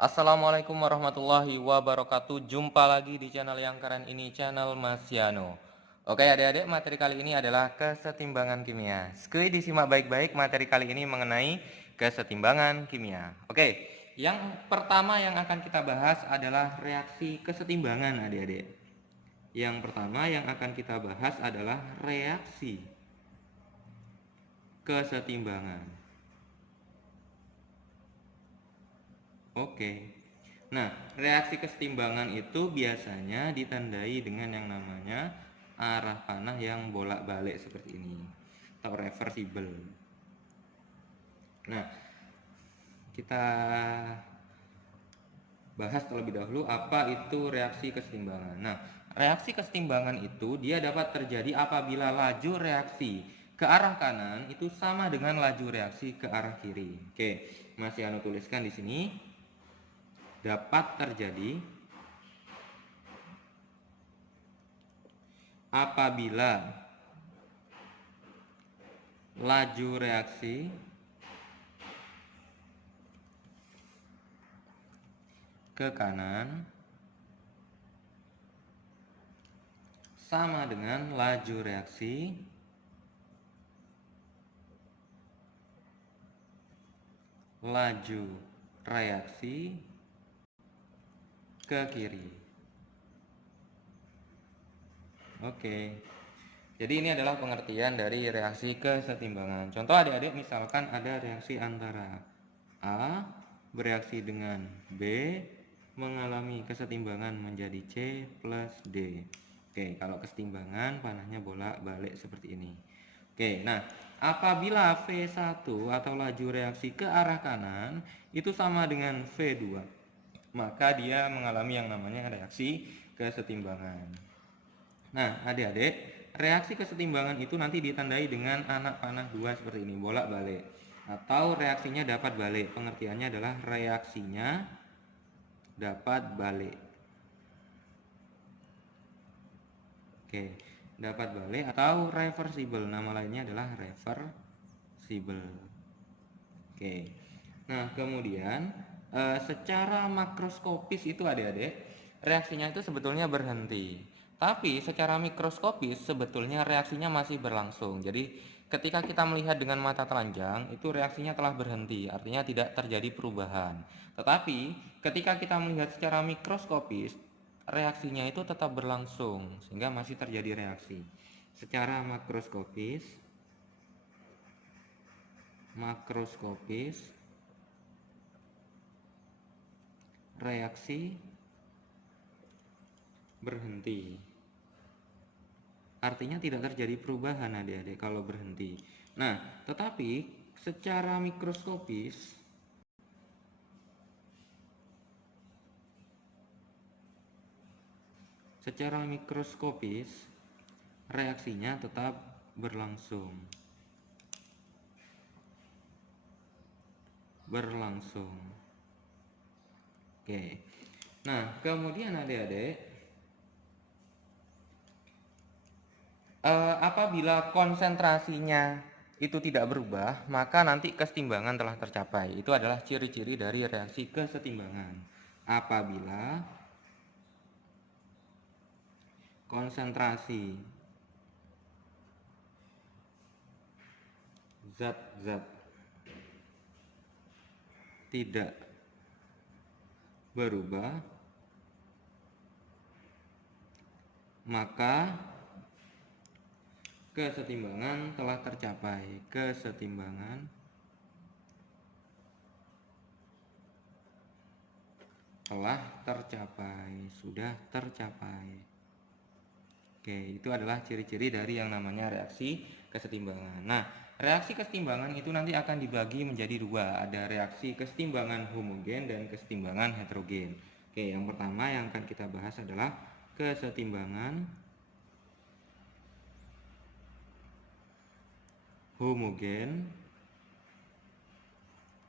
Assalamualaikum warahmatullahi wabarakatuh. Jumpa lagi di channel yang keren ini, channel Mas Yano. Oke adik-adik, materi kali ini adalah kesetimbangan kimia. Sekali disimak baik-baik, materi kali ini mengenai kesetimbangan kimia. Oke, yang pertama yang akan kita bahas adalah reaksi kesetimbangan adik-adik. Yang pertama yang akan kita bahas adalah reaksi kesetimbangan. Oke. Nah, reaksi kesetimbangan itu biasanya ditandai dengan yang namanya arah panah yang bolak-balik seperti ini atau reversible. Nah, kita bahas terlebih dahulu apa itu reaksi kesetimbangan. Nah, reaksi kesetimbangan itu dia dapat terjadi apabila laju reaksi ke arah kanan itu sama dengan laju reaksi ke arah kiri. Oke, masih anu tuliskan di sini dapat terjadi apabila laju reaksi ke kanan sama dengan laju reaksi ke kiri. Oke. Jadi ini adalah pengertian dari reaksi kesetimbangan. Contoh adik-adik misalkan ada reaksi antara A bereaksi dengan B mengalami kesetimbangan menjadi C plus D. Oke, kalau kesetimbangan panahnya bolak-balik seperti ini. Oke, nah apabila V1 atau laju reaksi ke arah kanan itu sama dengan V2, maka dia mengalami yang namanya reaksi kesetimbangan. Nah, adik-adik, reaksi kesetimbangan itu nanti ditandai dengan anak panah dua seperti ini, bolak-balik. Atau reaksinya dapat balik. Pengertiannya adalah reaksinya dapat balik. Oke, dapat balik atau reversible. Nama lainnya adalah reversible. Oke. Nah, kemudian secara makroskopis itu adik-adik, reaksinya itu sebetulnya berhenti. Tapi secara mikroskopis sebetulnya reaksinya masih berlangsung. Jadi ketika kita melihat dengan mata telanjang itu reaksinya telah berhenti, artinya tidak terjadi perubahan. Tetapi ketika kita melihat secara mikroskopis reaksinya itu tetap berlangsung sehingga masih terjadi reaksi. Secara makroskopis reaksi berhenti. Artinya tidak terjadi perubahan adik-adik kalau berhenti. Nah, tetapi secara mikroskopis reaksinya tetap berlangsung. Oke. Nah, kemudian adik-adik apabila konsentrasinya itu tidak berubah, maka nanti kesetimbangan telah tercapai. Itu adalah ciri-ciri dari reaksi kesetimbangan. Apabila konsentrasi zat-zat tidak berubah, maka kesetimbangan telah tercapai. Sudah tercapai. Oke, itu adalah ciri-ciri dari yang namanya reaksi kesetimbangan. Nah, reaksi kesetimbangan itu nanti akan dibagi menjadi dua. Ada reaksi kesetimbangan homogen dan kesetimbangan heterogen. Oke, yang pertama yang akan kita bahas adalah kesetimbangan homogen.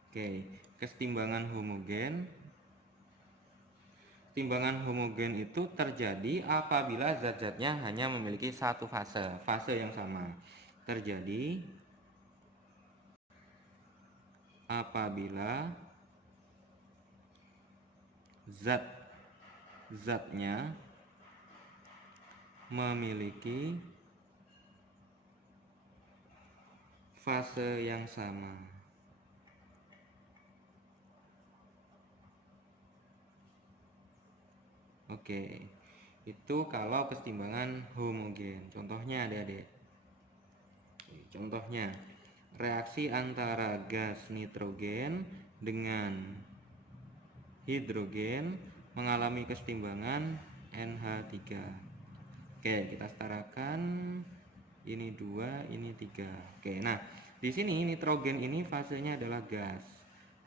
Oke, kesetimbangan homogen. Timbangan homogen itu terjadi apabila zat-zatnya hanya memiliki satu fase yang sama. Terjadi apabila zatnya memiliki fase yang sama. Oke, itu kalau kesetimbangan homogen. Contohnya adik-adik. Contohnya, reaksi antara gas nitrogen dengan hidrogen mengalami kesetimbangan NH3. Oke, kita setarakan ini 2, ini 3. Oke, nah di sini nitrogen ini fasenya adalah gas.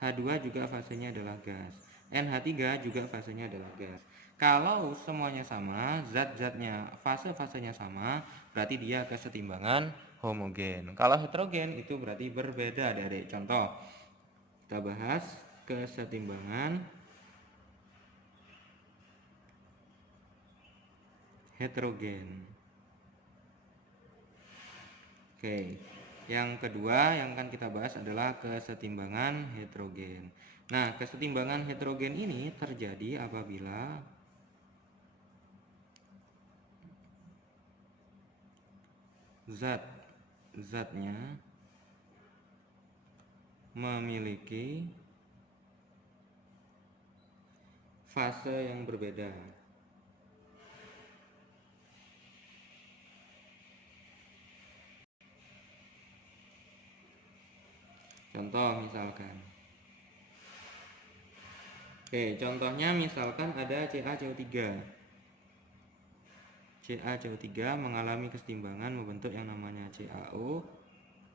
H2 juga fasenya adalah gas. NH3 juga fasenya adalah gas. Kalau semuanya sama, zat-zatnya fase-fasenya sama, berarti dia kesetimbangan homogen. Kalau heterogen itu berarti berbeda dari contoh. Kita bahas kesetimbangan heterogen. Oke, yang kedua yang akan kita bahas adalah kesetimbangan heterogen. Nah, kesetimbangan heterogen ini terjadi apabila zatnya memiliki fase yang berbeda. Contoh misalkan. Oke, contohnya misalkan ada CaCO3. CaCO3 mengalami kesetimbangan membentuk yang namanya CaO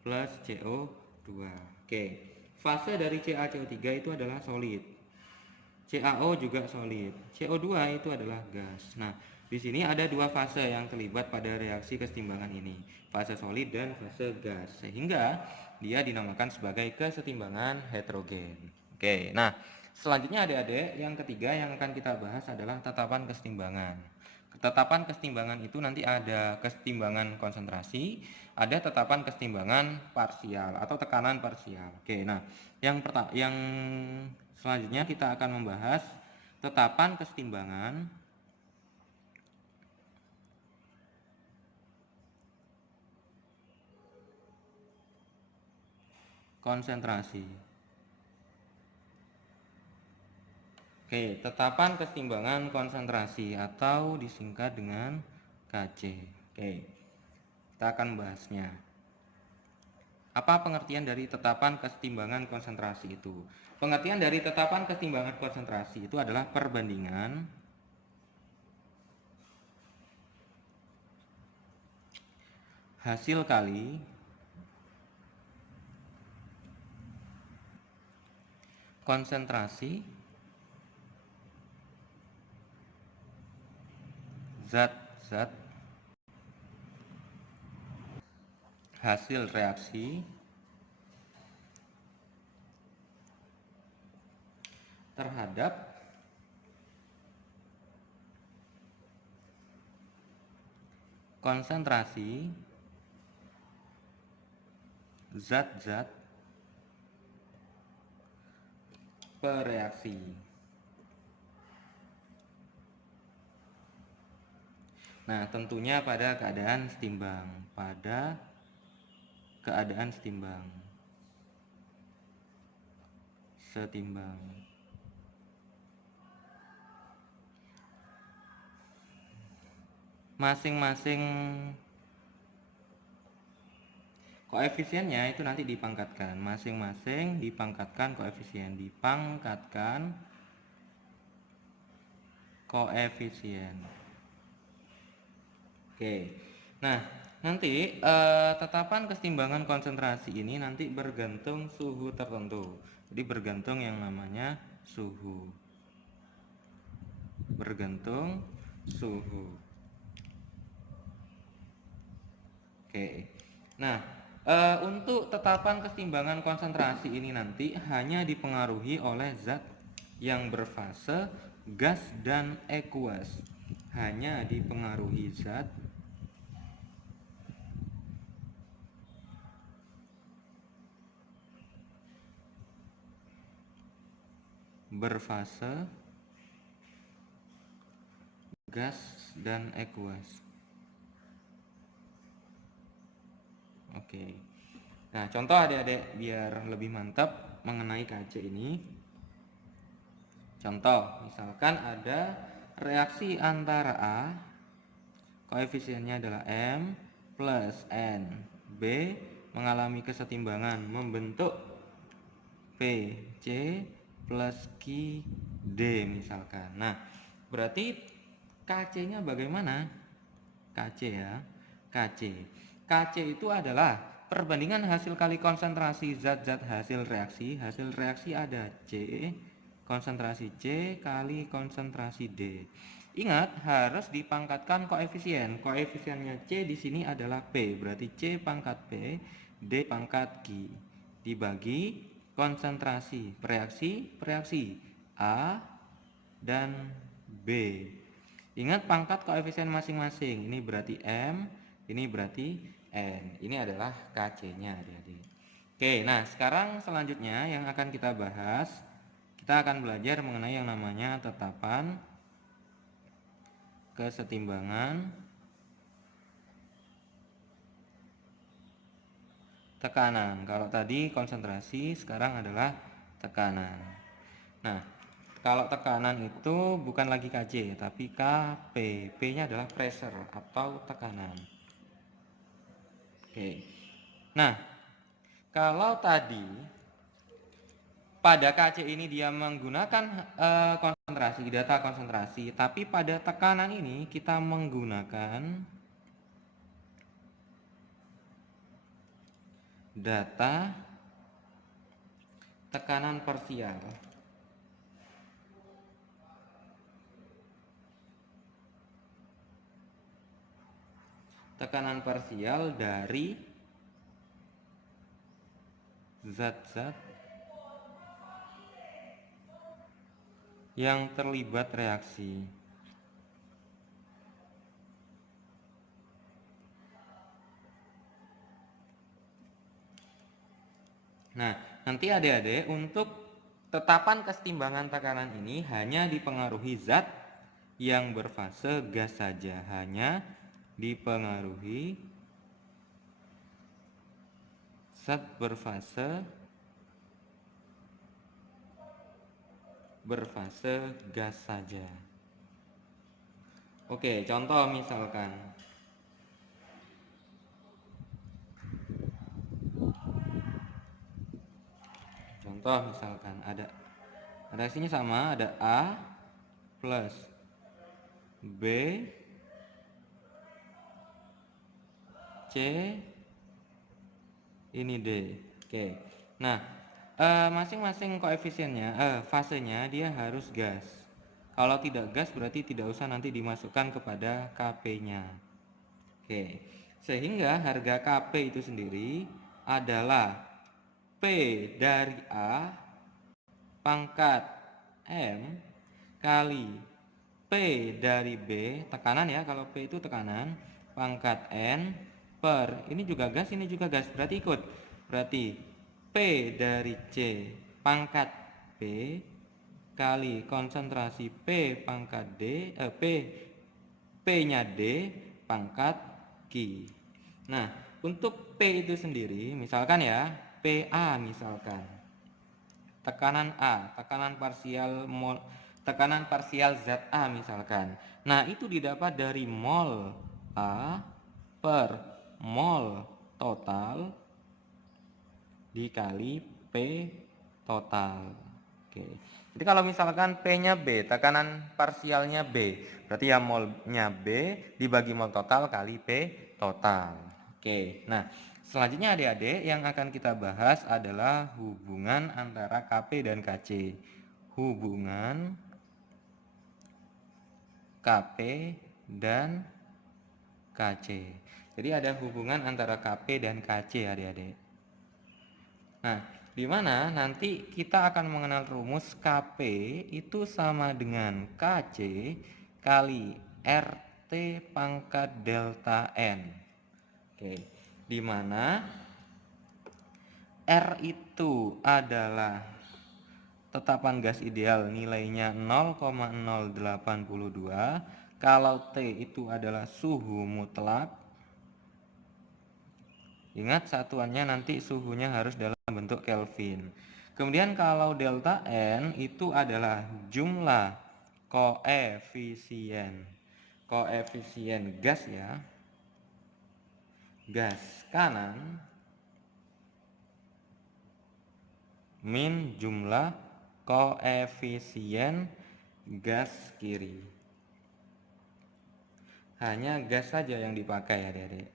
plus CO2. Oke, fase dari CaCO3 itu adalah solid. CaO juga solid. CO2 itu adalah gas. Nah, di sini ada dua fase yang terlibat pada reaksi kesetimbangan ini, fase solid dan fase gas, sehingga dia dinamakan sebagai kesetimbangan heterogen. Oke, nah selanjutnya adik-adik, yang ketiga yang akan kita bahas adalah tetapan kesetimbangan. Tetapan kesetimbangan itu nanti ada kesetimbangan konsentrasi, ada tetapan kesetimbangan parsial atau tekanan parsial. Oke, nah yang selanjutnya kita akan membahas tetapan kesetimbangan konsentrasi. Oke, tetapan kesetimbangan konsentrasi atau disingkat dengan KC. Oke, kita akan membahasnya. Apa pengertian dari tetapan kesetimbangan konsentrasi itu? Pengertian dari tetapan kesetimbangan konsentrasi itu adalah perbandingan hasil kali konsentrasi zat-zat hasil reaksi terhadap konsentrasi zat-zat pereaksi. Nah, tentunya pada keadaan setimbang. Pada keadaan setimbang. Setimbang. Masing-masing koefisiennya itu nanti dipangkatkan. Masing-masing dipangkatkan koefisien. Dipangkatkan koefisien. Oke. Nah, nanti tetapan kesetimbangan konsentrasi ini nanti bergantung suhu tertentu. Jadi bergantung yang namanya suhu. Bergantung suhu. Oke. Nah, untuk tetapan kesetimbangan konsentrasi ini nanti hanya dipengaruhi oleh zat yang berfase gas dan aqueous. Hanya dipengaruhi zat berfase gas dan aqueous. Oke. Nah, contoh adik-adik biar lebih mantap mengenai KC ini. Contoh, misalkan ada reaksi antara A, koefisiennya adalah M plus N. B mengalami kesetimbangan membentuk PC plus QD misalkan. Nah, berarti KC-nya bagaimana? KC ya. KC. KC itu adalah perbandingan hasil kali konsentrasi zat-zat hasil reaksi ada C, konsentrasi C kali konsentrasi D. Ingat, harus dipangkatkan koefisien. Koefisiennya C di sini adalah P, berarti C pangkat P, D pangkat Q. Dibagi konsentrasi reaksi A dan B. Ingat pangkat koefisien masing-masing. Ini berarti M, ini berarti N. Ini adalah KC-nya, adik-adik. Oke, nah sekarang selanjutnya yang akan kita bahas, kita akan belajar mengenai yang namanya tetapan kesetimbangan tekanan. Kalau tadi konsentrasi, sekarang adalah tekanan. Nah, kalau tekanan itu bukan lagi KC, tapi KP. P-nya adalah pressure atau tekanan. Oke. Nah, kalau tadi pada KC ini dia menggunakan konsentrasi, data konsentrasi, tapi pada tekanan ini kita menggunakan data tekanan parsial. Tekanan parsial dari zat-zat yang terlibat reaksi. Nah, nanti adik-adik untuk tetapan kesetimbangan tekanan ini hanya dipengaruhi zat yang berfase gas saja, hanya dipengaruhi zat berfase gas saja. Oke, contoh misalkan ada reaksinya sama, ada A plus B C ini D. Oke. Nah, masing-masing koefisiennya fasenya dia harus gas. Kalau tidak gas berarti tidak usah nanti dimasukkan kepada KP-nya. Oke. Sehingga harga KP itu sendiri adalah P dari A pangkat M kali P dari B, tekanan ya, kalau P itu tekanan, pangkat N per, ini juga gas, ini juga gas, berarti ikut. Berarti P dari C pangkat P kali konsentrasi P pangkat D, P-nya D pangkat Q. Nah, untuk P itu sendiri, misalkan ya, PA misalkan. Tekanan A, tekanan parsial zat A misalkan. Nah, itu didapat dari mol A per mol total dikali P total. Oke. Jadi kalau misalkan P-nya B, tekanan parsialnya B, berarti ya molnya B dibagi mol total kali P total. Oke. Nah, selanjutnya adik-adik yang akan kita bahas adalah hubungan antara KP dan KC. Hubungan KP dan KC. Jadi ada hubungan antara KP dan KC adik-adik. Nah, di mana nanti kita akan mengenal rumus KP itu sama dengan KC kali RT pangkat delta N. Oke, di mana R itu adalah tetapan gas ideal nilainya 0,082, Kalau T itu adalah suhu mutlak, ingat satuannya nanti suhunya harus dalam bentuk Kelvin. Kemudian kalau delta N itu adalah jumlah koefisien gas ya, gas kanan min jumlah koefisien gas kiri. Hanya gas saja yang dipakai ya adik-adik.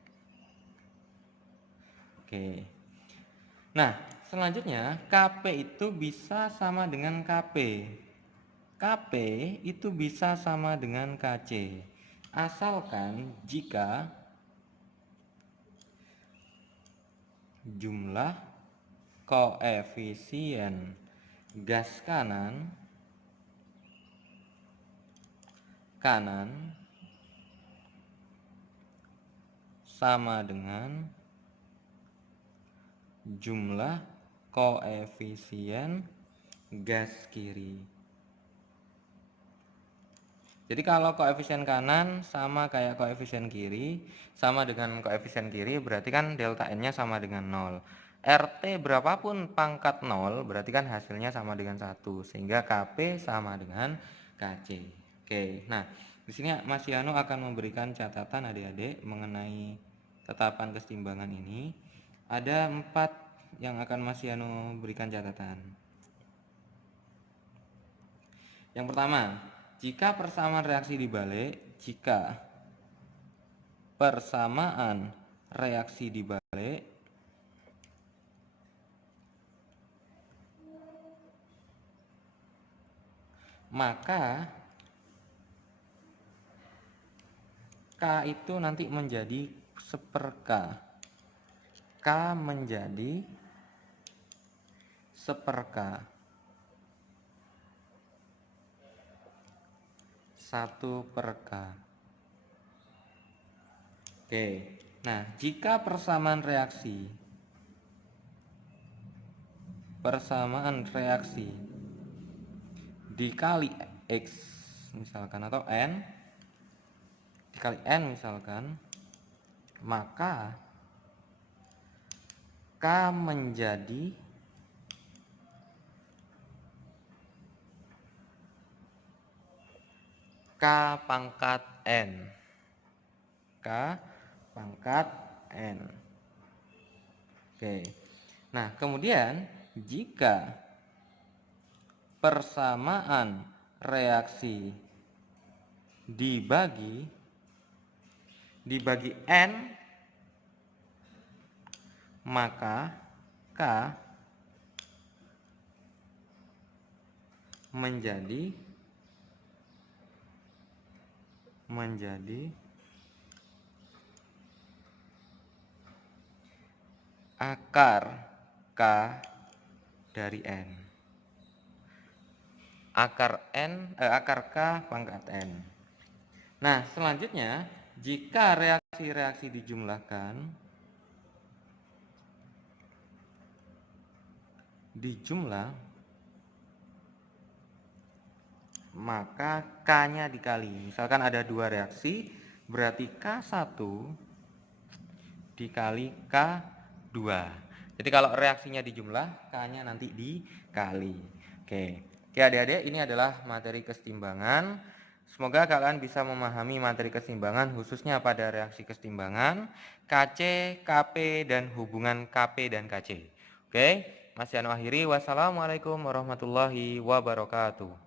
Oke. Nah, selanjutnya KP itu bisa sama dengan KP. KP itu bisa sama dengan KC. Asalkan jika jumlah koefisien gas kanan sama dengan jumlah koefisien gas kiri. Jadi kalau koefisien kanan sama kayak koefisien kiri, sama dengan koefisien kiri, berarti kan delta N-nya sama dengan 0. RT berapapun pangkat 0, berarti kan hasilnya sama dengan 1, sehingga KP sama dengan KC. Oke, nah di sini Mas Yano akan memberikan catatan adik-adik mengenai tetapan kesetimbangan ini. Ada 4 yang akan Mas Yano berikan catatan. Yang pertama, jika persamaan reaksi dibalik, maka K itu nanti menjadi seper-K. K menjadi seper-K. 1/K. Oke. Nah, jika persamaan reaksi dikali X misalkan atau N dikali N misalkan, maka K menjadi K pangkat N. K pangkat N. Oke. Nah, kemudian jika persamaan reaksi dibagi N, maka K menjadi akar K dari N. Akar K pangkat N. Nah, selanjutnya jika reaksi-reaksi dijumlah, maka K-nya dikali. Misalkan ada 2 reaksi, berarti K1 dikali K2. Jadi kalau reaksinya dijumlah, K-nya nanti dikali. Oke, adik-adik, ini adalah materi kesetimbangan. Semoga kalian bisa memahami materi kesetimbangan, khususnya pada reaksi kesetimbangan, KC, KP, dan hubungan KP dan KC. Oke, Mas Yano akhiri. Wassalamualaikum warahmatullahi wabarakatuh.